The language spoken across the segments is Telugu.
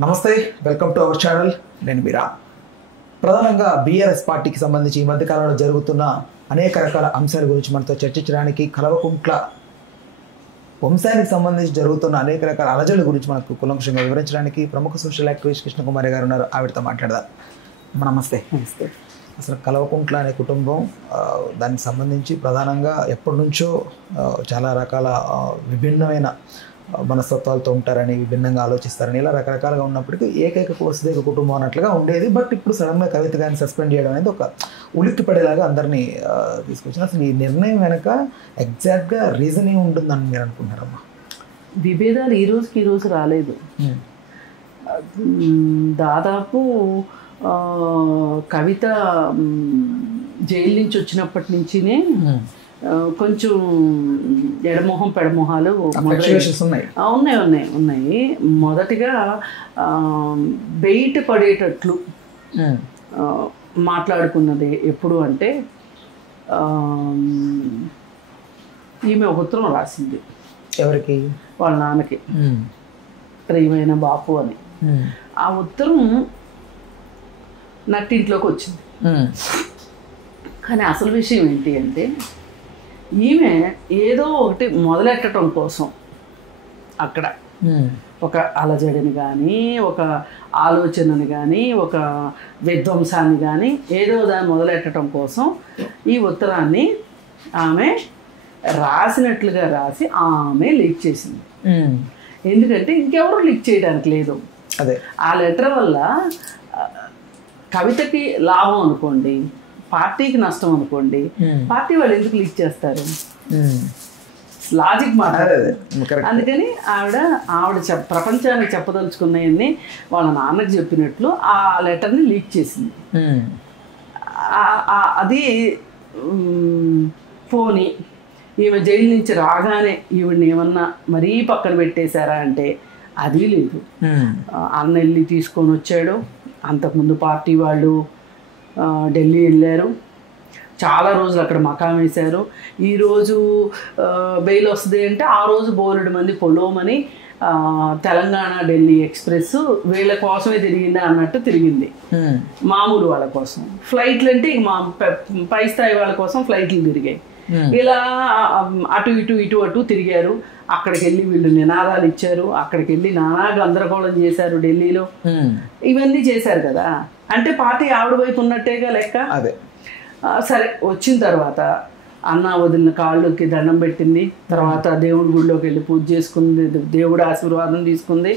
నమస్తే, వెల్కమ్ టు అవర్ ఛానల్. నేను మీరా. ప్రధానంగా బీఆర్ఎస్ పార్టీకి సంబంధించి ఈ మధ్యకాలంలో జరుగుతున్న అనేక రకాల అంశాల గురించి మనతో చర్చించడానికి, కల్వకుంట్ల వంశానికి సంబంధించి జరుగుతున్న అనేక రకాల అలజడుల గురించి మనకు కులంకుషంగా వివరించడానికి ప్రముఖ సోషల్ యాక్టివిస్ట్ కృష్ణకుమారి గారు ఉన్నారు. ఆవిడతో మాట్లాడదాం. నమస్తే. నమస్తే. అసలు కల్వకుంట్ల అనే కుటుంబం, దానికి సంబంధించి ప్రధానంగా ఎప్పటి నుంచో చాలా రకాల విభిన్నమైన మనస్తత్వాలతో ఉంటారని, విభిన్నంగా ఆలోచిస్తారని, ఇలా రకరకాలుగా ఉన్నప్పటికీ ఏకైక వసుదైక కుటుంబం అన్నట్లుగా ఉండేది. బట్ ఇప్పుడు సడన్గా కవిత గారిని సస్పెండ్ చేయడం అనేది ఒక ఉలిక్కి పడేలాగా అందరినీ తీసుకొచ్చింది. అసలు ఈ నిర్ణయం వెనక ఎగ్జాక్ట్గా రీజన్ ఏమి ఉంటుందని మీరు అనుకుంటున్నారమ్మా? విభేదాలు ఈ రోజు రాలేదు. దాదాపు కవిత జైలు నుంచి వచ్చినప్పటి నుంచినే కొంచెం ఎడమొహం పెడమొహాలు ఉన్నాయి. మొదటిగా బయట పడేటట్లు మాట్లాడుకున్నది ఎప్పుడు అంటే, ఈమె ఒక ఉత్తరం రాసింది. ఎవరికి? వాళ్ళ నాన్నకి, ప్రియమైన బాపు అని. ఆ ఉత్తరం నట్టింట్లోకి వచ్చింది. కానీ అసలు విషయం ఏంటి అంటే, ఈమె ఏదో ఒకటి మొదలెట్టడం కోసం అక్కడ ఒక అలజడిని కానీ, ఒక ఆలోచనని కానీ, ఒక విధ్వంసాన్ని కానీ ఏదో దాన్ని మొదలెట్టడం కోసం ఈ ఉత్తరాన్ని ఆమె రాసినట్లుగా రాసి ఆమె లీక్ చేసింది. ఎందుకంటే ఇంకెవరు లీక్ చేయడానికి లేదు. అదే ఆ లెటర్ వల్ల కవితకి లాభం అనుకోండి, పార్టీకి నష్టం అనుకోండి. పార్టీ వాళ్ళు ఎందుకు లీక్ చేస్తారు? లాజిక్ మాట్లాడేది. అందుకని ఆవిడ ప్రపంచానికి చెప్పదలుచుకున్నాయన్ని వాళ్ళ నాన్నకి చెప్పినట్లు ఆ లెటర్ని లీక్ చేసింది. అది పోనీ ఈమె జైలు నుంచి రాగానే ఈవిడ్ని ఏమన్నా మరీ పక్కన పెట్టేశారా అంటే అది లేదు. అన్న వెళ్ళి తీసుకొని వచ్చాడు. అంతకుముందు పార్టీ వాళ్ళు ఢిల్లీ వెళ్ళారు, చాలా రోజులు అక్కడ మకాం వేశారు. ఈరోజు బెయిల్ వస్తుంది అంటే ఆ రోజు బోలెడు మంది పొలోమని తెలంగాణ ఢిల్లీ ఎక్స్ప్రెస్ వీళ్ళ కోసమే తిరిగిందా అన్నట్టు తిరిగింది. మామూలు వాళ్ళ కోసం ఫ్లైట్లు అంటే మా పై స్థాయి వాళ్ళ కోసం ఫ్లైట్లు తిరిగాయి. ఇలా అటు తిరిగారు. అక్కడికి వెళ్ళి వీళ్ళు నినాదాలు ఇచ్చారు, అక్కడికి వెళ్ళి నానా గందరగోళం చేశారు ఢిల్లీలో. ఇవన్నీ చేశారు కదా. అంటే పార్టీ ఆవిడ వైపు ఉన్నట్టేగా లెక్క. అదే సరే, వచ్చిన తర్వాత అన్న వదిలిన కాళ్ళకి దండం పెట్టింది. తర్వాత దేవుడి గుడిలోకి వెళ్ళి పూజ చేసుకుంది, దేవుడి ఆశీర్వాదం తీసుకుంది.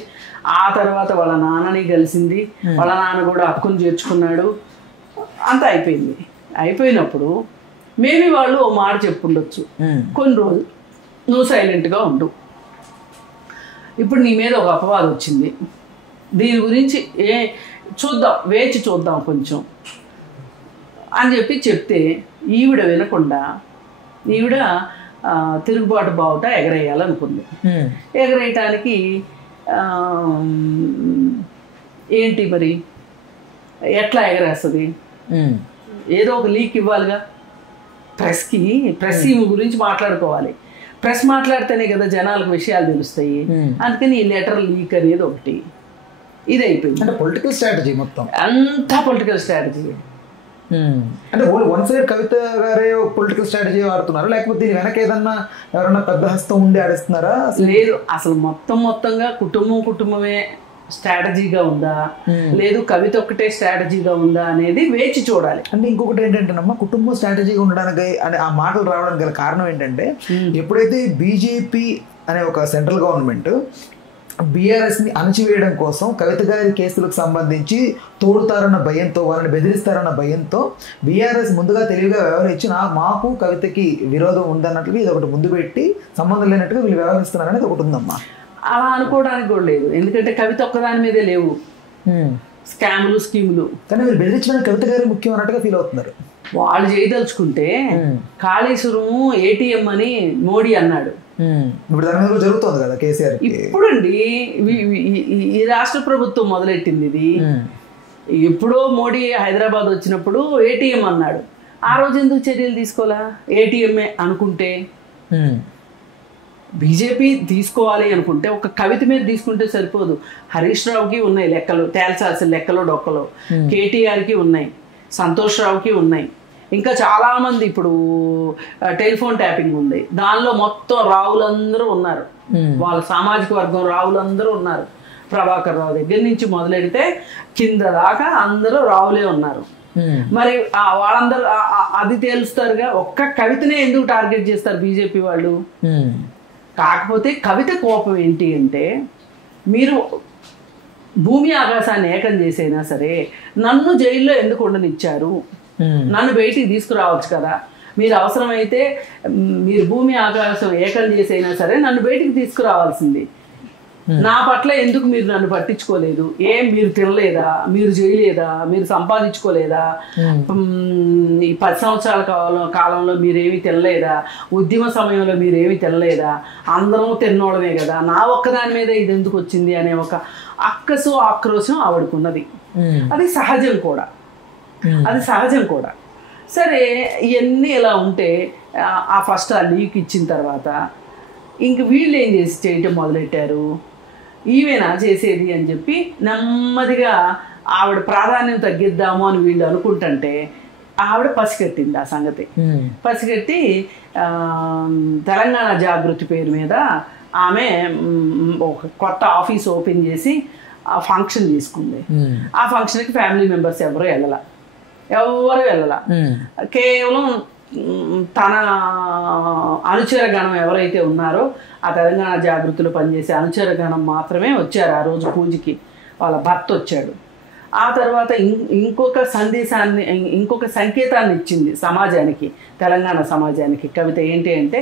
ఆ తర్వాత వాళ్ళ నాన్నని కలిసింది. వాళ్ళ నాన్న కూడా హక్కును చేర్చుకున్నాడు. అంతా అయిపోయింది. అయిపోయినప్పుడు మేబీ వాళ్ళు ఓ మాట చెప్పుండొచ్చు, కొన్ని రోజులు నువ్వు సైలెంట్గా ఉండు, ఇప్పుడు నీ మీద ఒక అపవాదం వచ్చింది, దీని గురించి వేచి చూద్దాం కొంచెం అని చెప్తే ఈవిడ వినకుండా ఈవిడ తిరుగుబాటు బావుట ఎగరేయాలనుకుంది. ఎగరేయటానికి ఏంటి మరి, ఎట్లా ఎగరేస్తుంది? ఏదో ఒక లీక్ ఇవ్వాలిగా ప్రెస్ ఈమె గురించి మాట్లాడుకోవాలి. ప్రెస్ మాట్లాడితేనే కదా జనాలకు విషయాలు తెలుస్తాయి. అందుకని ఈ లెటర్ లీక్ అనేది ఒకటి ఇది అయిపోయింది. అంటే పొలిటికల్ స్ట్రాటజీ, మొత్తం అంతా పొలిటికల్ స్ట్రాటజీ. అంటే వన్ సైడ్ కవిత గారే పొలిటికల్ స్ట్రాటజీ వాడుతున్నారు, లేకపోతే దీని వెనక ఏదన్నా ఎవరన్నా పెద్ద హస్తం ఉండి ఆడిస్తున్నారా? లేదు, అసలు మొత్తంగా కుటుంబమే స్ట్రాటజీగా ఉందా, లేదు కవిత ఒక్కటే స్ట్రాటజీగా ఉందా అనేది వేచి చూడాలి. అంటే ఇంకొకటి ఏంటంటేనమ్మా, కుటుంబం స్ట్రాటజీగా ఉండడానికి అనే ఆ మాటలు రావడానికి గల కారణం ఏంటంటే, ఎప్పుడైతే బీజేపీ అనే ఒక సెంట్రల్ గవర్నమెంట్ బీఆర్ఎస్ని అణచివేయడం కోసం కవిత గారి కేసులకు సంబంధించి తోడుతారన్న భయంతో, వాళ్ళని బెదిరిస్తారన్న భయంతో బీఆర్ఎస్ ముందుగా తెలివిగా వ్యవహరించి మాకు కవితకి విరోధం ఉందన్నట్లుగా ఇది ఒకటి ముందు పెట్టి సంబంధం లేనట్టుగా వీళ్ళు వ్యవహరిస్తున్నారనేది ఒకటి ఉందమ్మా. అలా అనుకోవడానికి కూడా లేదు, ఎందుకంటే కవిత ఒక్కదాని మీదే లేవు స్కాములు స్కీములు. కానీ వీళ్ళు బెదిరించడానికి కవిత గారి ముఖ్యం అన్నట్టుగా ఫీల్ అవుతున్నారు. వాళ్ళు చేయదలుచుకుంటే కాళేశ్వరం ఏటీఎం అని మోడీ అన్నాడు. ఇప్పుడు దాని మీద జరుగుతుంది కదా కేసీఆర్. ఇప్పుడండి ఈ రాష్ట్ర ప్రభుత్వం మొదలెట్టింది ఇది. ఎప్పుడో మోడీ హైదరాబాద్ వచ్చినప్పుడు ఏటీఎం అన్నాడు. ఆ రోజు ఎందుకు చర్యలు తీసుకోవాలా? ఏటీఎంఏ అనుకుంటే బీజేపీ తీసుకోవాలి అనుకుంటే ఒక కవిత మీద తీసుకుంటే సరిపోదు. హరీష్ రావుకి ఉన్నాయి లెక్కలు, తేల్చాల్సిన లెక్కలు డొక్కలు. కేటీఆర్కి ఉన్నాయి, సంతోష్ రావుకి ఉన్నాయి, ఇంకా చాలామంది. ఇప్పుడు టెలిఫోన్ ట్యాపింగ్ ఉంది, దానిలో మొత్తం రావులందరూ ఉన్నారు, వాళ్ళ సామాజిక వర్గం రావులందరూ ఉన్నారు. ప్రభాకర్ రావు దగ్గర నుంచి మొదలెడితే కింద దాకా అందరూ రావులే ఉన్నారు. మరి వాళ్ళందరూ అది తేలుస్తారుగా. ఒక్క కవితనే ఎందుకు టార్గెట్ చేస్తారు బీజేపీ వాళ్ళు? కాకపోతే కవిత కోపం ఏంటి అంటే, మీరు భూమి ఆకాశాన్ని ఏకం చేసైనా సరే నన్ను జైల్లో ఎందుకు ఉండనిచ్చారు, నన్ను బయటికి తీసుకురావచ్చు కదా, మీరు అవసరమైతే మీరు భూమి ఆకాశం ఏకం చేసైనా సరే నన్ను బయటికి తీసుకురావాల్సింది. నా పట్ల ఎందుకు మీరు నన్ను పట్టించుకోలేదు? ఏం మీరు తినలేదా, మీరు చేయలేదా, మీరు సంపాదించుకోలేదా, ఈ 10 సంవత్సరాల కాలంలో మీరేమీ తినలేదా, ఉద్యమ సమయంలో మీరేమీ తినలేదా, అందరం తిన్నోడమే కదా, నా ఒక్కదాని మీద ఇది ఎందుకు వచ్చింది అనే ఒక అక్కసు ఆక్రోశం ఆవిడకున్నది. అది సహజం కూడా, అది సహజం కూడా. సరే, ఇవన్నీ ఇలా ఉంటే ఆ ఫస్ట్ ఆ లీక్ ఇచ్చిన తర్వాత ఇంక వీళ్ళు ఏం చేయటం మొదలెట్టారు. ఈమెనా చేసేది అని చెప్పి నెమ్మదిగా ఆవిడ ప్రాధాన్యం తగ్గిద్దాము అని వీళ్ళు అనుకుంటుంటే ఆవిడ పసిగట్టింది ఆ సంగతి. పసిగట్టి తెలంగాణ జాగృతి పేరు మీద ఆమె ఒక కొత్త ఆఫీస్ ఓపెన్ చేసి ఆ ఫంక్షన్ తీసుకుంది. ఆ ఫంక్షన్కి ఫ్యామిలీ మెంబర్స్ ఎవరు వెళ్ళలా. కేవలం తన అనుచర గణం ఎవరైతే ఉన్నారో ఆ తెలంగాణ జాగృతిలో పనిచేసే అనుచర గణం మాత్రమే వచ్చారు ఆ రోజు పూజకి. వాళ్ళ భర్త వచ్చాడు. ఆ తర్వాత ఇంకొక సంకేతాన్ని ఇచ్చింది సమాజానికి, తెలంగాణ సమాజానికి కవిత. ఏంటి అంటే,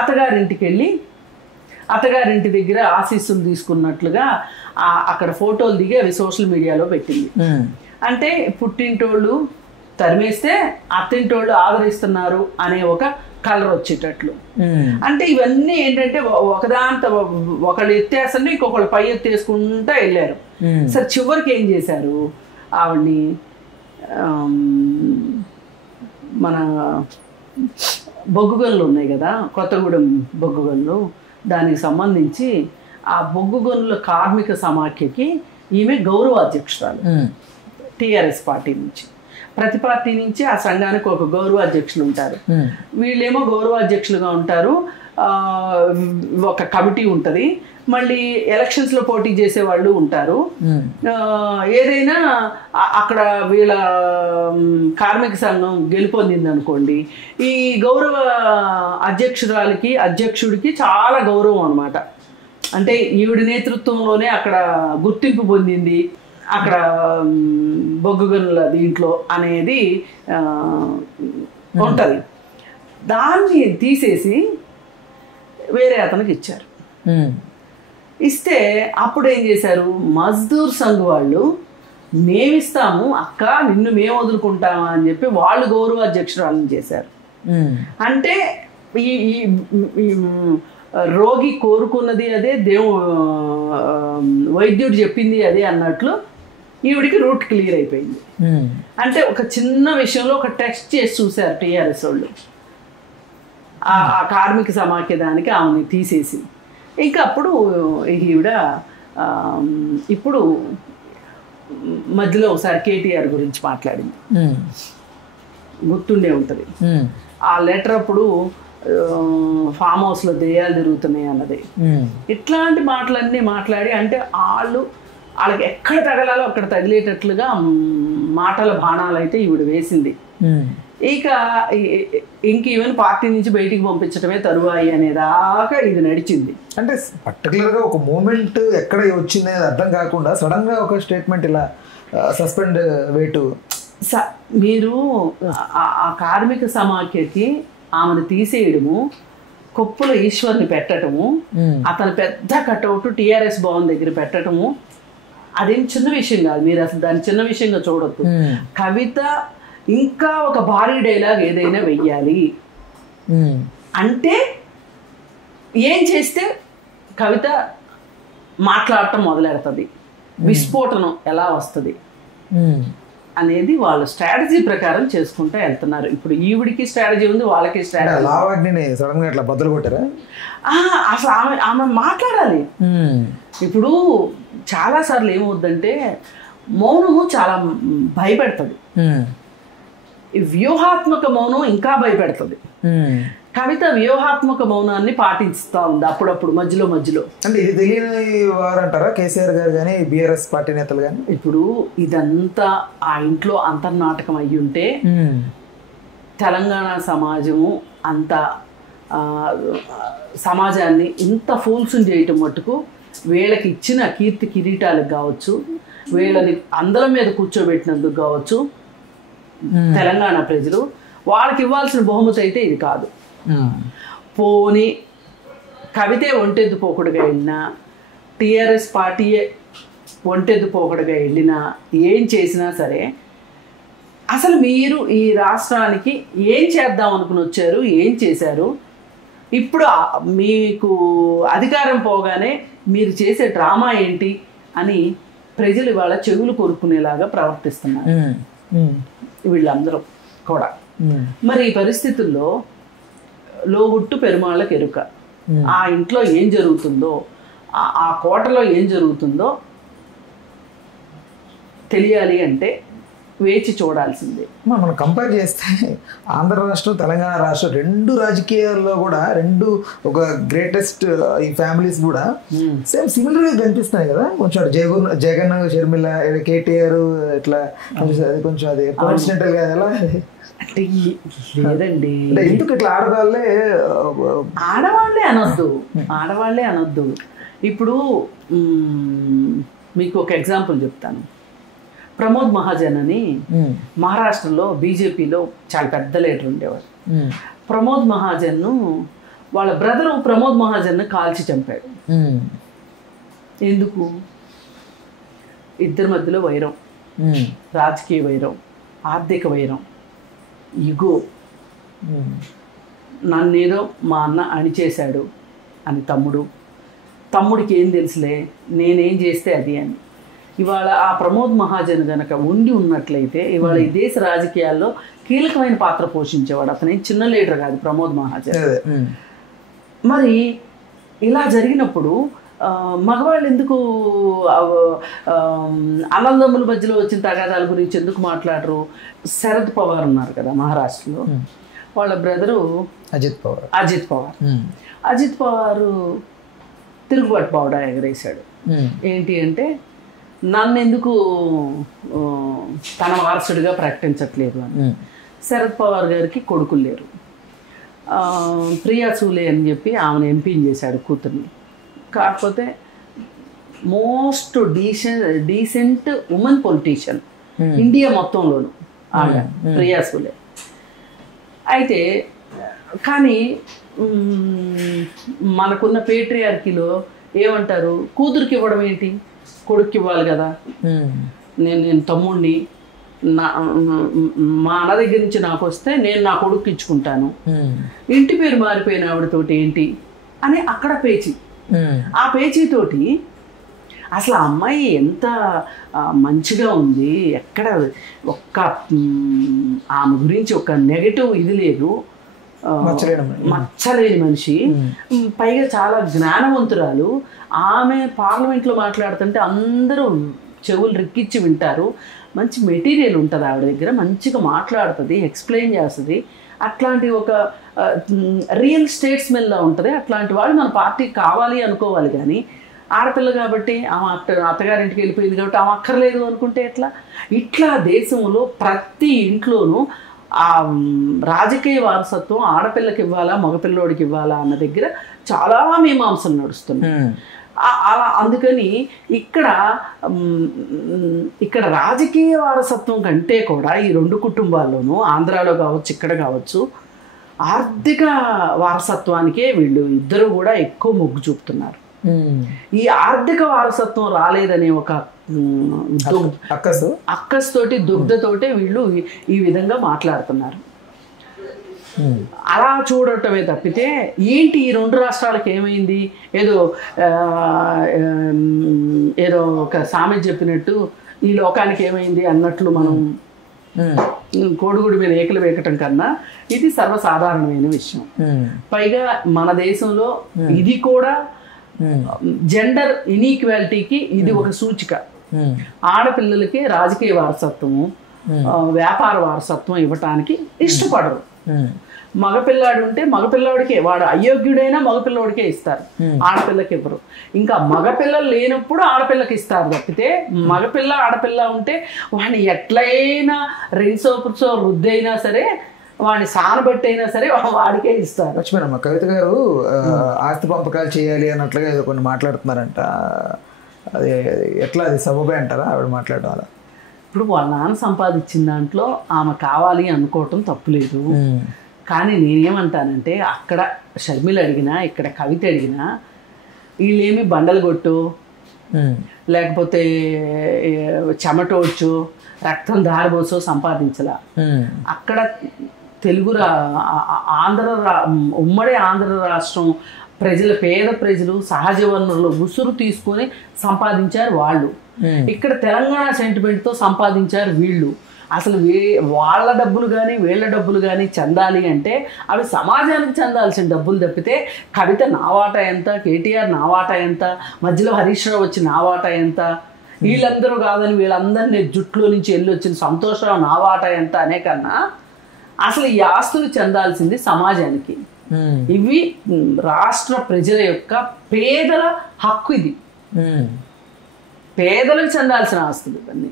అత్తగారింటికి వెళ్ళి అత్తగారింటి దగ్గర ఆశీస్సులు తీసుకున్నట్లుగా అక్కడ ఫోటోలు దిగి అవి సోషల్ మీడియాలో పెట్టింది. అంటే పుట్టింటోళ్ళు తరిమేస్తే అత్తింటోళ్ళు ఆదరిస్తున్నారు అనే ఒక కలర్ వచ్చేటట్లు. అంటే ఇవన్నీ ఏంటంటే ఒకళ్ళు ఎత్తేస్తుంటే ఇంకొకళ్ళు పై ఎత్తేసుకుంటూ వెళ్ళారు. సరే, చివరికి ఏం చేశారు, ఆవిడ్ని మన బొగ్గుగనులు ఉన్నాయి కదా, కొత్తగూడెం బొగ్గుగనులు, దానికి సంబంధించి ఆ బొగ్గుగనుల కార్మిక సమాఖ్యకి ఈమె గౌరవాధ్యక్షురాలు. టీఆర్ఎస్ పార్టీ నుంచి, ప్రతి పార్టీ నుంచి ఆ సంఘానికి ఒక గౌరవాధ్యక్షులు ఉంటారు. వీళ్ళేమో గౌరవాధ్యక్షులుగా ఉంటారు. ఒక కమిటీ ఉంటుంది. మళ్ళీ ఎలక్షన్స్లో పోటీ చేసే వాళ్ళు ఉంటారు. ఏదైనా అక్కడ వీళ్ళ కార్మిక సంఘం గెలుపొందింది అనుకోండి, ఈ గౌరవ అధ్యక్షుడికి చాలా గౌరవం అనమాట. అంటే ఈవిడి నేతృత్వంలోనే అక్కడ గుర్తింపు పొందింది, అక్కడ బొగ్గుగనుల దీంట్లో అనేది ఉంటుంది. దాన్ని తీసేసి వేరే అతనికి ఇచ్చారు. ఇస్తే అప్పుడు ఏం చేశారు, మజ్దూర్ సంఘ్ వాళ్ళు మేమిస్తాము అక్క, నిన్ను మేము వదులుకుంటామా అని చెప్పి వాళ్ళు గౌరవాధ్యక్షురాలను చేశారు. అంటే ఈ రోగి కోరుకున్నది అదే, వైద్యుడు చెప్పింది అదే అన్నట్లు ఈవిడికి రూట్ క్లియర్ అయిపోయింది. అంటే ఒక చిన్న విషయంలో ఒక టెస్ట్ చేసి చూశారు టీఆర్ఎస్ వాళ్ళు. ఆ కార్మిక సమాఖ్య దానికి ఆమెని తీసేసి, ఇంకా అప్పుడు ఈవిడ ఇప్పుడు మధ్యలో ఒకసారి కేటీఆర్ గురించి మాట్లాడింది, గుర్తుండే ఉంటుంది. ఆ లెటర్ అప్పుడు ఫామ్ హౌస్లో దెయ్యాలు తిరుగుతున్నాయి అన్నది. ఇట్లాంటి మాటలన్నీ మాట్లాడి, అంటే వాళ్ళకి ఎక్కడ తగలాలో అక్కడ తగిలేటట్లుగా మాటల బాణాలు అయితే ఈవిడ వేసింది. ఇక ఈవెన్ పార్టీ నుంచి బయటికి పంపించడమే తరువాయి అనేదాకా ఇది నడిచింది. అంటే పర్టికులర్గా ఒక మూమెంట్ ఎక్కడ వచ్చింది అనేది అర్థం కాకుండా సడన్గా ఒక స్టేట్మెంట్ ఇలా సస్పెండ్ వేటు. మీరు ఆ కార్మిక సమాఖ్యకి ఆమెను తీసేయడము, కొప్పుల ఈశ్వర్ని పెట్టడము, అతను పెద్ద కట్అవుట్ టీఆర్ఎస్ భవన్ దగ్గర పెట్టడము, అదేం చిన్న విషయం కాదు. మీరు అసలు దాన్ని చిన్న విషయంగా చూడొద్దు. కవిత ఇంకా ఒక భారీ డైలాగ్ ఏదైనా వెయ్యాలి అంటే ఏం చేస్తే కవిత మాట్లాడటం మొదలెడుతుంది, విస్ఫోటనం ఎలా వస్తుంది, అనేది వాళ్ళు స్ట్రాటజీ ప్రకారం చేసుకుంటూ వెళ్తున్నారు. ఇప్పుడు ఈవిడికి స్ట్రాటజీ ఉంది, వాళ్ళకి స్ట్రాటజీ. లావణ్యని సడన్ గా అట్లా బద్దలు కొట్టారా? అసలు ఆమె మాట్లాడాలి. ఇప్పుడు చాలాసార్లు ఏమవుద్దంటే మౌనము చాలా భయపెడుతుంది, వ్యూహాత్మక మౌనం ఇంకా భయపెడుతుంది. కవిత వ్యూహాత్మక మౌనాన్ని పాటిస్తూ ఉంది అప్పుడప్పుడు మధ్యలో. అంటే ఇది తెలియని వారు అంటారా కేసీఆర్ గారు కానీ బీఆర్ఎస్ పార్టీ నేతలు కానీ? ఇప్పుడు ఇదంతా ఆ ఇంట్లో అంతర్నాటకం అయ్యి ఉంటే తెలంగాణ సమాజము అంత సమాజాన్ని ఇంత ఫూల్స్ని చేయటం మట్టుకు వీళ్ళకి ఇచ్చిన కీర్తి కిరీటాలకు కావచ్చు, వీళ్ళని అందరి మీద కూర్చోబెట్టినందుకు కావచ్చు, తెలంగాణ ప్రజలు వాళ్ళకి ఇవ్వాల్సిన బహుమతి అయితే ఇది కాదు. పోని కవితే ఒంటెద్దు పోకుడుగా వెళ్ళినా, టీఆర్ఎస్ పార్టీయే ఒంటెద్దు పోకుడుగా వెళ్ళినా, ఏం చేసినా సరే అసలు మీరు ఈ రాష్ట్రానికి ఏం చేద్దాం అనుకుని వచ్చారు, ఏం చేశారు? ఇప్పుడు మీకు అధికారం పోగానే మీరు చేసే డ్రామా ఏంటి అని ప్రజలు ఇవాళ చెవులు కొరుకునేలాగా ప్రవర్తిస్తున్నారు వీళ్ళందరూ కూడా. మరి ఈ పరిస్థితుల్లో లోగుట్టు పెరుమాళ్ళకి ఎరుక, ఆ ఇంట్లో ఏం జరుగుతుందో, ఆ కోటలో ఏం జరుగుతుందో తెలియాలి అంటే వేచి చూడాల్సిందే. మనం కంపేర్ చేస్తే ఆంధ్ర రాష్ట్రం తెలంగాణ రాష్ట్రం రెండు రాజకీయాల్లో కూడా రెండు ఒక గ్రేటెస్ట్ ఈ ఫ్యామిలీస్ కూడా సేమ్ సిమిలర్గా కనిపిస్తున్నాయి కదా. కొంచెం జగన్ షర్మిల కేటీఆర్ ఇట్లా కొంచెం అది కోఇన్సిడెంటల్ గా ఎలా అంటే లేదండి, ఎందుకు ఇట్లా ఆడవాళ్ళే అనొద్దు. ఇప్పుడు మీకు ఒక ఎగ్జాంపుల్ చెప్తాను. ప్రమోద్ మహాజన్ అని మహారాష్ట్రలో బీజేపీలో చాలా పెద్ద లీడర్ ఉండేవాడు. ప్రమోద్ మహాజన్ను వాళ్ళ బ్రదరు ప్రమోద్ మహాజన్ను కాల్చి చంపాడు. ఎందుకు? ఇద్దరి మధ్యలో వైరం, రాజకీయ వైరం, ఆర్థిక వైరం, ఇగో, నన్నేదో మా అన్న అణిచేశాడు అని తమ్ముడికి ఏం తెలుసులే, నేనేం చేస్తే అది అని. ఇవాళ ఆ ప్రమోద్ మహాజన్ గనక ఉండి ఉన్నట్లయితే ఇవాళ ఈ దేశ రాజకీయాల్లో కీలకమైన పాత్ర పోషించేవాడు. అతనే చిన్న లీడర్ కాదు ప్రమోద్ మహాజన్. మరి ఇలా జరిగినప్పుడు మగవాళ్ళు ఎందుకు అన్నదమ్ముల మధ్యలో వచ్చిన తగాదాల గురించి ఎందుకు మాట్లాడరు? శరద్ పవార్ ఉన్నారు కదా మహారాష్ట్రలో, వాళ్ళ బ్రదరు అజిత్ పవార్ తిరుగుబాటు పౌడా ఎగరేశాడు. ఏంటి అంటే నన్ను ఎందుకు తన వారసుడిగా ప్రకటించట్లేదు అని. శరద్ పవార్ గారికి కొడుకులు లేరు. ప్రియా సూలే అని చెప్పి ఆమెను ఎంపీని చేశాడు కూతుర్ని. కాకపోతే most decent women politician India మొత్తంలోను ఆమె ప్రియా సూలే. అయితే కానీ మనకున్న పేట్రియార్కీలో ఏమంటారు, కూతురికి ఇవ్వడం ఏంటి, కొడుక్కి ఇవ్వాలి కదా. నేను తమ్ముడిని మా అన్న దగ్గర నుంచి నాకు వస్తే నేను నా కొడుకు ఇచ్చుకుంటాను, ఇంటి పేరు మారిపోయిన ఆవిడతోటి ఏంటి అని అక్కడ పేచి. ఆ పేచీతోటి అసలు ఆ అమ్మాయి ఎంత మంచిగా ఉంది, ఎక్కడ ఒక్క ఆమె గురించి ఒక నెగటివ్ ఇది లేదు, మచ్చలేని మనిషి, పైగా చాలా జ్ఞానవంతురాలు. ఆమె పార్లమెంట్లో మాట్లాడుతుంటే అందరూ చెవులు రిక్కిచ్చి వింటారు. మంచి మెటీరియల్ ఉంటుంది ఆవిడ దగ్గర, మంచిగా మాట్లాడుతుంది, ఎక్స్ప్లెయిన్ చేస్తుంది. అట్లాంటి ఒక రియల్ స్టేట్స్మెన్లా ఉంటుంది. అట్లాంటి వాళ్ళు మన పార్టీకి కావాలి అనుకోవాలి. కానీ ఆడపిల్ల కాబట్టి ఆమె అత్తగారింటికి వెళ్ళిపోయింది కాబట్టి ఆమె అక్కర్లేదు అనుకుంటే ఎట్లా? ఇట్లా దేశంలో ప్రతి ఇంట్లోనూ ఆ రాజకీయ వారసత్వం ఆడపిల్లకి ఇవ్వాలా మగపిల్లోడికి ఇవ్వాలా అన్న దగ్గర చాలా మీమాంసలు నడుస్తున్నాయి. అలా అందుకని ఇక్కడ రాజకీయ వారసత్వం కంటే కూడా ఈ రెండు కుటుంబాల్లోనూ ఆంధ్రాలో కావచ్చు ఇక్కడ కావచ్చు ఆర్థిక వారసత్వానికే వీళ్ళు ఇద్దరు కూడా ఎక్కువ మొగ్గు చూపుతున్నారు. ఈ ఆర్థిక వారసత్వం రాలేదనే ఒక అక్కస్తోటి దుగ్ధతోటే వీళ్ళు ఈ విధంగా మాట్లాడుతున్నారు. అలా చూడటమే తప్పితే ఏంటి ఈ రెండు రాష్ట్రాలకు ఏమైంది, ఏదో ఒక సామెత చెప్పినట్టు ఈ లోకానికి ఏమైంది అన్నట్లు మనం కోడిగుడి మీద ఏకలు వేయటం కన్నా ఇది సర్వసాధారణమైన విషయం. పైగా మన దేశంలో ఇది కూడా జెండర్ ఇన్ఈక్వాలిటీకి ఇది ఒక సూచిక. ఆడపిల్లలకి రాజకీయ వారసత్వము, వ్యాపార వారసత్వం ఇవ్వటానికి ఇష్టపడరు. మగపిల్లాడు ఉంటే మగపిల్లాడికే, వాడు అయోగ్యుడైనా మగపిల్లాడికే ఇస్తారు, ఆడపిల్లకి ఇవ్వరు. ఇంకా మగపిల్లలు లేనప్పుడు ఆడపిల్లకి ఇస్తారు తప్పితే మగపిల్ల ఆడపిల్ల ఉంటే వాడిని ఎట్లయినా రెండ్సో వృద్ధి సరే వాడిని సానబట్టి అయినా సరే వాడికే ఇస్తారు. లక్ష్మీనమ్మ, కవిత గారు ఆస్తి పంపకాలు చేయాలి అన్నట్లుగా ఏదో కొన్ని మాట్లాడుతున్నారంట. అది ఎట్లా, అది సబబే అంటారా ఆవిడ మాట్లాడడం? అలా ఇప్పుడు వాళ్ళ నాన్న సంపాదించిన దాంట్లో ఆమె కావాలి అనుకోవటం తప్పులేదు. కానీ నేనేమంటానంటే అక్కడ షర్మిల అడిగినా ఇక్కడ కవిత అడిగినా వీళ్ళేమి బండలు కొట్టు లేకపోతే చెమటోడ్చు రక్తం దారిపోసో సంపాదించలా. అక్కడ తెలుగు ఉమ్మడి ఆంధ్ర రాష్ట్రం ప్రజలు, పేద ప్రజలు సహజ వనరులు ఉసురు తీసుకొని సంపాదించారు వాళ్ళు. ఇక్కడ తెలంగాణ సెంటిమెంట్తో సంపాదించారు వీళ్ళు. అసలు వాళ్ళ డబ్బులు కానీ వీళ్ళ డబ్బులు కానీ చెందాలి అంటే అవి సమాజానికి చెందాల్సిన డబ్బులు తప్పితే కవిత నా వాటా ఎంత, కేటీఆర్ నా వాటా ఎంత, మధ్యలో హరీష్ రావు వచ్చి నా వాటా ఎంత, వీళ్ళందరూ కాదని వీళ్ళందరినీ జుట్లో నుంచి వెళ్ళి వచ్చిన సంతోషరావు నా వాటా ఎంత అనే కన్నా అసలు ఈ ఆస్తులు చెందాల్సింది సమాజానికి. ఇవి రాష్ట్ర ప్రజల యొక్క పేదల హక్కు. ఇది పేదలకు చెందాల్సిన ఆస్తులు ఇవన్నీ.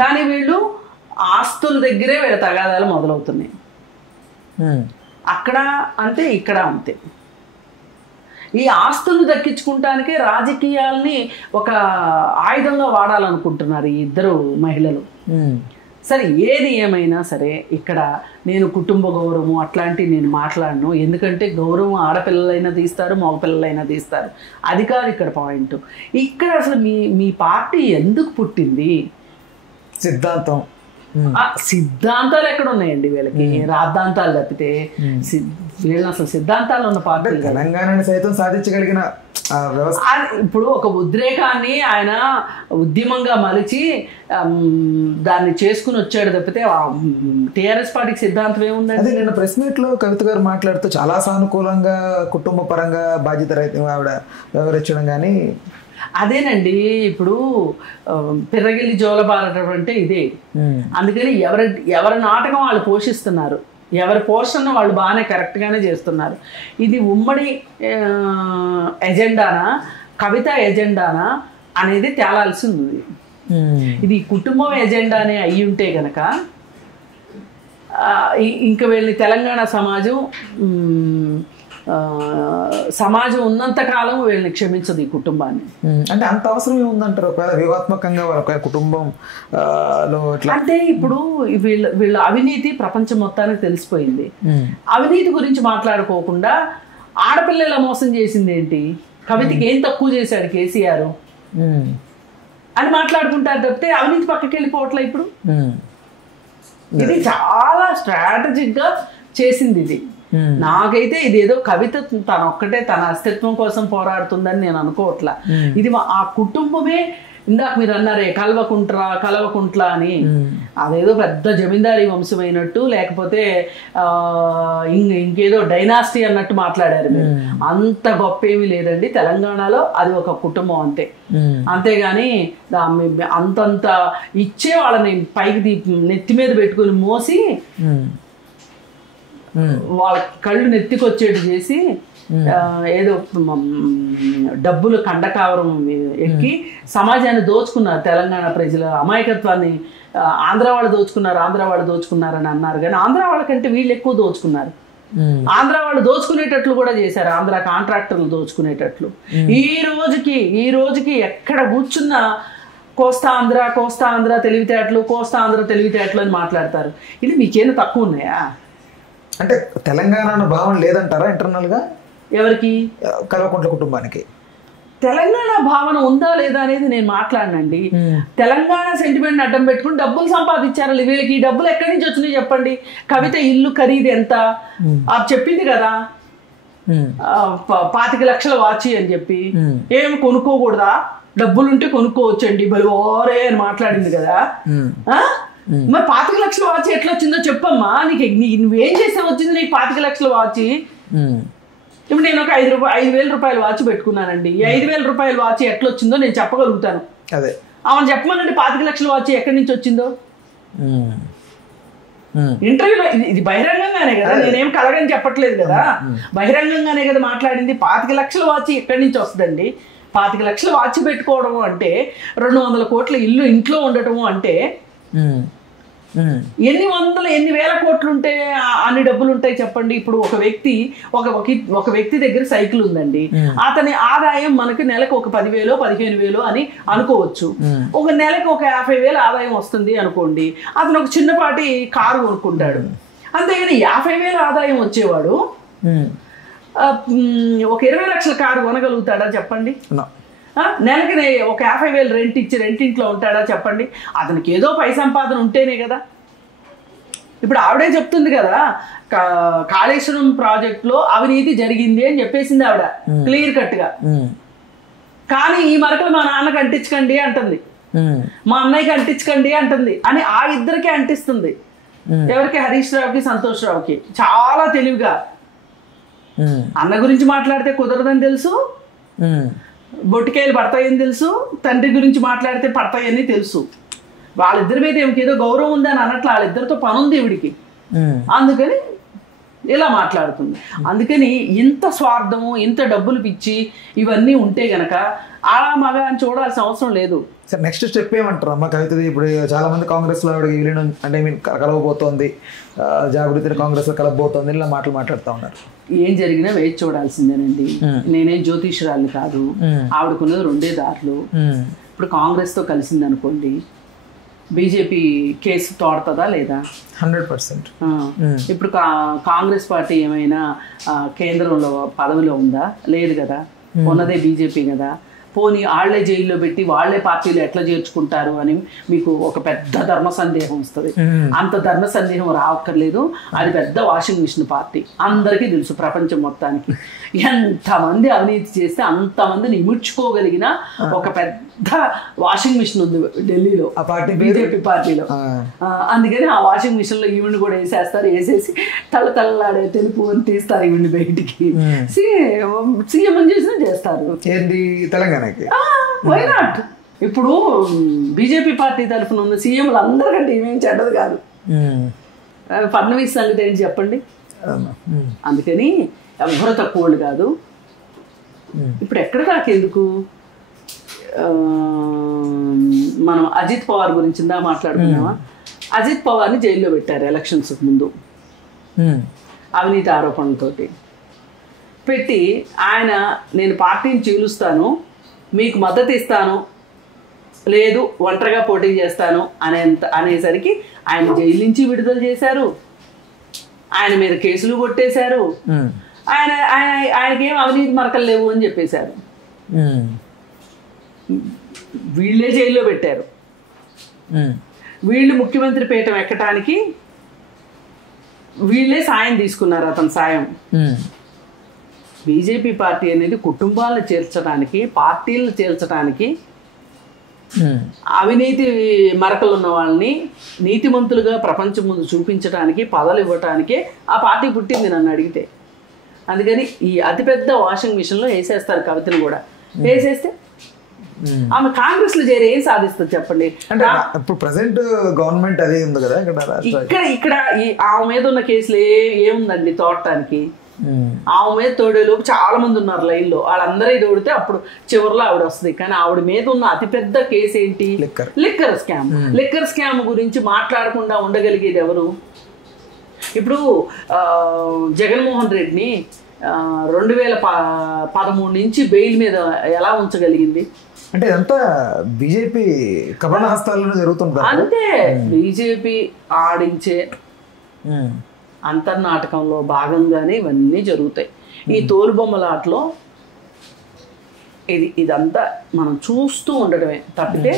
కానీ వీళ్ళు ఆస్తుల దగ్గరే వీళ్ళ తగాదాలు మొదలవుతున్నాయి. అక్కడ అంతే, ఇక్కడ అంతే. ఈ ఆస్తులను దక్కించుకుంటానికే రాజకీయాల్ని ఒక ఆయుధంగా వాడాలనుకుంటున్నారు ఈ ఇద్దరు మహిళలు. సరే, ఏది ఏమైనా సరే ఇక్కడ నేను కుటుంబ గౌరవం అట్లాంటివి నేను మాట్లాడను. ఎందుకంటే గౌరవం ఆడపిల్లలైనా తీస్తారు, మగపిల్లలైనా తీస్తారు. అది కాదు ఇక్కడ పాయింట్. ఇక్కడ అసలు మీ పార్టీ ఎందుకు పుట్టింది? సిద్ధాంతం. సిద్ధాంతాలు ఎక్కడ ఉన్నాయండి వీళ్ళకి? రాద్ధాంతాలు తప్పితే వీళ్ళని అసలు సిద్ధాంతాలు ఉన్న పార్టీ. తెలంగాణని సైతం సాధించగలిగిన ఇప్పుడు ఒక ఉద్రేకాన్ని ఆయన ఉద్యమంగా మలిచి దాన్ని చేసుకుని వచ్చాడు తప్పితే టీఆర్ఎస్ పార్టీకి సిద్ధాంతం ఏముంది? అదే నిన్న ప్రెస్ మీట్ లో కవిత గారు మాట్లాడుతూ చాలా సానుకూలంగా కుటుంబ పరంగా బాధ్యత రహితంగా ఆవిడ వ్యవహరించడం. కానీ అదేనండి, ఇప్పుడు పిర్రగిల్లి జోలబారటం అంటే ఇదే. అందుకని ఎవరి నాటకం వాళ్ళు పోషిస్తున్నారు, ఎవరి పోషణ వాళ్ళు బాగానే కరెక్ట్గానే చేస్తున్నారు. ఇది ఉమ్మడి ఎజెండానా కవిత ఎజెండానా అనేది తేలాల్సి ఉంది. ఇది కుటుంబం ఎజెండానే అయ్యి ఉంటే కనుక ఇంకా వీళ్ళని తెలంగాణ సమాజం ఉన్నంతకాలం వీళ్ళని క్షమించదు ఈ కుటుంబాన్ని. అంటే అంత అవసరం ఏముందంటారు? ఒకవేళ వ్యూహాత్మకంగా ఒకవేళ కుటుంబంలో అంటే ఇప్పుడు వీళ్ళ అవినీతి ప్రపంచం మొత్తానికి తెలిసిపోయింది. అవినీతి గురించి మాట్లాడుకోకుండా ఆడపిల్లల మోసం చేసింది ఏంటి, కవితకి ఏం తక్కువ చేశాడు కేసీఆర్ అని మాట్లాడుకుంటారు తప్పితే అవినీతి పక్కకి వెళ్ళిపోవట్లే. ఇప్పుడు ఇది చాలా స్ట్రాటజిక్ గా చేసింది. ఇది నాకైతే ఇదేదో కవిత తన ఒక్కటే తన అస్తిత్వం కోసం పోరాడుతుందని నేను అనుకోవట్లా. ఇది ఆ కుటుంబమే. ఇందాక మీరు అన్నారే కలవకుంట్ల అని, అదేదో పెద్ద జమీందారీ వంశమైనట్టు లేకపోతే ఇంకేదో డైనాసిటీ అన్నట్టు మాట్లాడారు మీరు. అంత గొప్ప ఏమీ లేదండి. తెలంగాణలో అది ఒక కుటుంబం అంతే. అంతేగాని అంతంత ఇచ్చే వాళ్ళని పైకి నెత్తి మీద పెట్టుకుని మోసి వాళ్ళ కళ్ళు నెత్తికొచ్చేట్టు చేసి ఏదో డబ్బులు కండకావరం ఎక్కి సమాజాన్ని దోచుకున్నారు. తెలంగాణ ప్రజల అమాయకత్వాన్ని ఆంధ్ర వాళ్ళు దోచుకున్నారని అన్నారు. కానీ ఆంధ్ర వాళ్ళకంటే వీళ్ళు ఎక్కువ దోచుకున్నారు. ఆంధ్ర వాళ్ళు దోచుకునేటట్లు కూడా చేశారు, ఆంధ్ర కాంట్రాక్టర్లు దోచుకునేటట్లు. ఈ రోజుకి ఎక్కడ కూర్చున్నా కోస్తా ఆంధ్ర తెలివితేటలు అని మాట్లాడతారు. ఇది మీకేనా తక్కువ ఉన్నాయా? అంటే తెలంగాణ భావన లేదంటారా ఇంటర్నల్ గా? ఎవరికి? కల్వకుంట్ల కుటుంబానికి తెలంగాణ భావన ఉందా లేదా అనేది నేను మాట్లాడనండి. తెలంగాణ సెంటిమెంట్ అడ్డం పెట్టుకుని డబ్బులు సంపాదించారు వీళ్ళకి. ఈ డబ్బులు ఎక్కడి నుంచి వచ్చినాయి చెప్పండి? కవిత ఇల్లు ఖరీదు ఎంత చెప్పింది కదా, 25 లక్షల వాచి అని చెప్పి. ఏమి కొనుక్కోకూడదా? డబ్బులుంటే కొనుక్కోవచ్చండి బలివారే అని మాట్లాడింది కదా. మరి 25 లక్షల వాచ్ ఎట్లా వచ్చిందో చెప్పమ్మా. నువ్వేం చేస్తే వచ్చింది నీకు 25 లక్షల వాచ్? ఇప్పుడు నేను ఒక 5,000 రూపాయల వాచ్ పెట్టుకున్నానండి. ఈ 5,000 రూపాయల వాచ్ ఎట్లా వచ్చిందో నేను చెప్పగలుగుతాను. అదే అవును చెప్పమనండి 25 లక్షల వాచ్ ఎక్కడి నుంచి వచ్చిందో. ఇంటర్వ్యూలో ఇది బహిరంగంగానే కదా, నేనేం కలగని చెప్పట్లేదు కదా, బహిరంగంగానే కదా మాట్లాడింది. 25 లక్షల వాచ్ ఎక్కడి నుంచి వస్తుందండి? 25 లక్షల వాచ్ పెట్టుకోవడం అంటే 200 కోట్ల ఇల్లు ఇంట్లో ఉండటము అంటే ఎన్ని వేల కోట్లు ఉంటే అన్ని డబ్బులు ఉంటాయి చెప్పండి. ఇప్పుడు ఒక వ్యక్తి దగ్గర సైకిల్ ఉందండి, అతని ఆదాయం మనకి నెలకు ఒక 10,000 15,000 అని అనుకోవచ్చు. ఒక నెలకు ఒక 50,000 ఆదాయం వస్తుంది అనుకోండి, అతను ఒక చిన్నపాటి కారు కొనుక్కుంటాడు. అంతేగాని 50,000 ఆదాయం వచ్చేవాడు ఒక 20 లక్షల కారు కొనగలుగుతాడా చెప్పండి? నెలకి ఒక 50,000 రెంటింట్లో ఉంటాడా చెప్పండి? అతనికి ఏదో పై సంపాదన ఉంటేనే కదా. ఇప్పుడు ఆవిడే చెప్తుంది కదా, కాళేశ్వరం ప్రాజెక్టులో అవినీతి జరిగింది అని చెప్పేసింది ఆవిడ క్లియర్ కట్ గా. కానీ ఈ మరకలు మా నాన్నకి అంటించకండి అంటుంది, మా అన్నయ్యకి అంటించకండి అంటుంది అని ఆ ఇద్దరికి అంటిస్తుంది. ఎవరికి? హరీష్ రావుకి సంతోష్ రావుకి. చాలా తెలివిగా. అన్న గురించి మాట్లాడితే కుదరదని తెలుసు, బొట్టికాయలు పడతాయని తెలుసు, తండ్రి గురించి మాట్లాడితే పడతాయని తెలుసు. వాళ్ళిద్దరి మీద ఏదో గౌరవం ఉందని అన్నట్లు వాళ్ళిద్దరితో పని ఉంది ఈవిడికి. అందుకని ఇలా మాట్లాడుతుంది. అందుకని ఇంత స్వార్థము, ఇంత డబ్బులు పిచ్చి ఇవన్నీ ఉంటే గనక ఆడా మగ అని చూడాల్సిన అవసరం లేదు. సార్ నెక్స్ట్ స్టెప్ ఏమంటారు అమ్మ కవితది? ఇప్పుడు చాలా మంది కాంగ్రెస్లో ఆవిడ విలీనం అంటే కలవబోతోంది, జాగృతిని కాంగ్రెస్లో కలవబోతోంది, ఇలా మాట్లాడుతూ ఉన్నారు. ఏం జరిగినా వేచి చూడాల్సిందేనండి. నేనేం జ్యోతిష్యురాలు కాదు. ఆవిడకున్నది 2 దారులు. ఇప్పుడు కాంగ్రెస్తో కలిసింది అనుకోండి, బీజేపీ కేసు తోడుతుందా లేదా? 100%. ఇప్పుడు కాంగ్రెస్ పార్టీ ఏమైనా కేంద్రంలో పదవిలో ఉందా? లేదు కదా. ఉన్నదే బీజేపీ కదా. పోనీ వాళ్లే జైల్లో పెట్టి వాళ్లే పార్టీలు ఎట్లా చేర్చుకుంటారు అని మీకు ఒక పెద్ద ధర్మ సందేహం వస్తుంది. అంత ధర్మ సందేహం రావక్కర్లేదు. అది పెద్ద వాషింగ్ మిషన్ పార్టీ, అందరికీ తెలుసు ప్రపంచం మొత్తానికి. ఎంతమంది అవినీతి చేస్తే అంతమందిని ఇముడ్చుకోగలిగిన ఒక పెద్ద వాషింగ్ మిషన్ ఉంది ఢిల్లీలో, ఆ పార్టీ బీజేపీ పార్టీలో. అందుకని ఆ వాషింగ్ మిషన్ లో ఈవిని కూడా వేసేస్తారు. వేసేసి తల్లతల్లాడే తెలుపు అని తీస్తారు ఈవిని బయటికి. సీఎం చేసినా చేస్తారు. తెలంగాణకి వై నాట్? ఇప్పుడు బీజేపీ పార్టీ తరఫున ఉన్న సీఎంలు అందరికంటే ఏమేం చెడ్డది కాదు. ఫడ్నవీస్ సంగతి ఏంటి చెప్పండి? అందుకని ఎవరు తక్కువ వాళ్ళు కాదు. ఇప్పుడు ఎక్కడ నాకెందుకు మనం అజిత్ పవార్ గురించి మాట్లాడుకున్నామా? అజిత్ పవార్ని జైల్లో పెట్టారు ఎలక్షన్స్ ముందు అవినీతి ఆరోపణలతోటి పెట్టి. ఆయన నేను పార్టీని చీలుస్తాను, మీకు మద్దతు ఇస్తాను, లేదు ఒంటరిగా పోటీ చేస్తాను అనేసరికి ఆయన జైలు నుంచి విడుదల చేశారు. ఆయన మీద కేసులు కొట్టేశారు. ఆయనకేం అవినీతి మరకలు లేవు అని చెప్పేశారు. వీళ్ళే జైల్లో పెట్టారు. వీళ్ళు ముఖ్యమంత్రి పీఠం ఎక్కటానికి వీళ్ళే సాయం తీసుకున్నారు, అతని సాయం. బీజేపీ పార్టీ అనేది కుటుంబాలను చేర్చడానికి, పార్టీలను చేర్చడానికి, అవినీతి మరకలు ఉన్న వాళ్ళని నీతిమంతులుగా ప్రపంచం ముందు చూపించడానికి, పదవులు ఇవ్వటానికే ఆ పార్టీ పుట్టింది నన్ను అడిగితే. అందుకని ఈ అతిపెద్ద వాషింగ్ మిషన్లో వేసేస్తారు కవితను కూడా. వేసేస్తే ఆమె కాంగ్రెస్ లో చేరి ఏం సాధిస్తుంది చెప్పండి? అంటే ఇప్పుడు ప్రెసెంట్ గవర్నమెంట్ అదే ఉంది కదా ఇక్కడ ఆమె మీద ఉన్న కేసులు ఏముందండి తోడటానికి? ఆమె మీద తోడేలోపు చాలా మంది ఉన్నారు లైన్లో, వాళ్ళందరూ తోడితే అప్పుడు చివరిలో ఆవిడ వస్తుంది. కానీ ఆవిడ మీద ఉన్న అతిపెద్ద కేసు ఏంటి? Liquor scam. లిక్కర్ స్కామ్ గురించి మాట్లాడకుండా ఉండగలిగేది ఎవరు? ఇప్పుడు జగన్మోహన్ రెడ్డిని 2013 నుంచి బెయిల్ మీద ఎలా ఉంచగలిగింది? అంటే ఇదంతా బీజేపీ కబళ హస్తాలలో జరుగుతుంది. అంతే, బీజేపీ ఆడించే అంతర్నాటకంలో భాగంగానే ఇవన్నీ జరుగుతాయి. ఈ తోలుబొమ్మలాటలో ఇదంతా మనం చూస్తూ ఉండడమే తప్పితే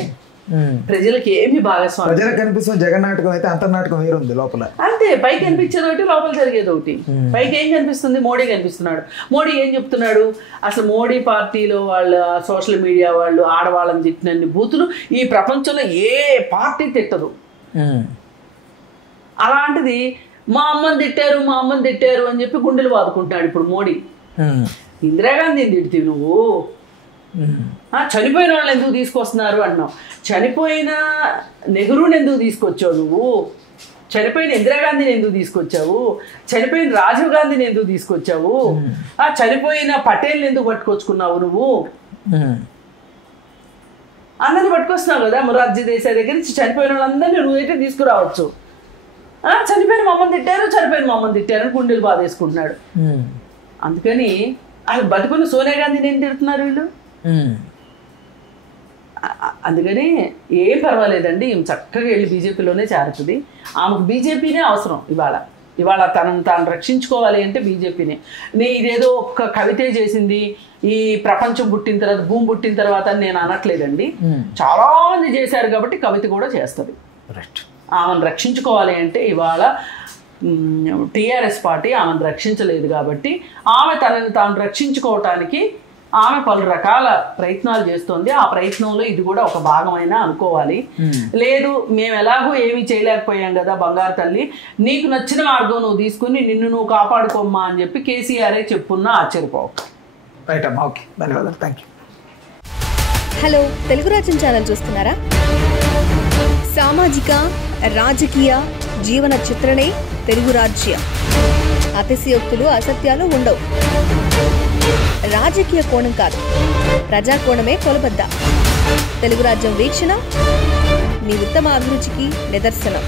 ప్రజలకి ఏమి భాగస్వామి. ప్రజలకు కనిపిస్తున్న జగన్ నాటకం అయితే అంతర్నాటకం వేరుంది లోపల. అంతే, పైకి కనిపించేది ఒకటి, లోపల జరిగేది ఒకటి. పైకి ఏం కనిపిస్తుంది? మోడీ కనిపిస్తున్నాడు. మోడీ ఏం చెప్తున్నాడు? అసలు మోడీ పార్టీలో వాళ్ళ సోషల్ మీడియా వాళ్ళు ఆడవాళ్ళని తిట్టినన్ని బూతులు ఈ ప్రపంచంలో ఏ పార్టీ తిట్టదు. అలాంటిది మా అమ్మని తిట్టారు అని చెప్పి గుండెలు బాదుకుంటున్నాడు ఇప్పుడు మోడీ. ఇందిరాగాంధీని తిడితే నువ్వు చనిపోయిన వాళ్ళని ఎందుకు తీసుకొస్తున్నారు అన్నావు. చనిపోయిన నెహ్రూని ఎందుకు తీసుకొచ్చావు నువ్వు? చనిపోయిన ఇందిరాగాంధీని ఎందుకు తీసుకొచ్చావు? చనిపోయిన రాజీవ్ గాంధీని ఎందుకు తీసుకొచ్చావు? చనిపోయిన పటేల్ని ఎందుకు పట్టుకొచ్చుకున్నావు నువ్వు? అందరిని పట్టుకొస్తున్నావు కదా. మొరార్జీ దేశాయ్ దగ్గర నుంచి చనిపోయిన వాళ్ళందరినీ నువ్వైతే తీసుకురావచ్చు. చనిపోయిన మమ్మల్ని తిట్టారు అని గుండెలు బాధేసుకుంటున్నాడు. అందుకని అసలు బతుకున్న సోనియా గాంధీని ఏం తిడుతున్నారు వీళ్ళు? అందుకని ఏం పర్వాలేదండి, ఈమె చక్కగా వెళ్ళి బీజేపీలోనే చేరుతుంది. ఆమెకు బీజేపీనే అవసరం. ఇవాళ తనను తాను రక్షించుకోవాలి అంటే బీజేపీనే. ఇదేదో ఒక్క కవితే చేసింది ఈ ప్రపంచం పుట్టిన తర్వాత, భూమి పుట్టిన తర్వాత అని నేను అనట్లేదండి. చాలా మంది చేశారు కాబట్టి కవిత కూడా చేస్తుంది. ఆమెను రక్షించుకోవాలి అంటే ఇవాళ టీఆర్ఎస్ పార్టీ ఆమెను రక్షించలేదు కాబట్టి ఆమె తనని తాను రక్షించుకోవటానికి ఆమె పలు రకాల ప్రయత్నాలు చేస్తోంది. ఆ ప్రయత్నంలో ఇది కూడా ఒక భాగమైనా అనుకోవాలి. లేదు మేము ఎలాగో ఏమీ చేయలేకపోయాం కదా బంగారు తల్లి, నీకు నచ్చిన మార్గం నువ్వు తీసుకుని నిన్ను నువ్వు కాపాడుకోమ్మా అని చెప్పి కేసీఆరే చెప్పున్నా ఆశ్చర్యపోవు. ధన్యవాదాలు. Thank you. హలో, తెలుగు రాజ్యం ఛానల్ చూస్తున్నారా? సామాజిక రాజకీయ జీవన చిత్రణే తెలుగు రాజ్యం. అతిశయోక్తులు అసత్యాలు ఉండవు. రాజకీయ కోణం కాదు, ప్రజా కోణమే కొలబద్ద. తెలుగు రాజ్యం వీక్షణ మీ ఉత్తమ అభిరుచికి నిదర్శనం.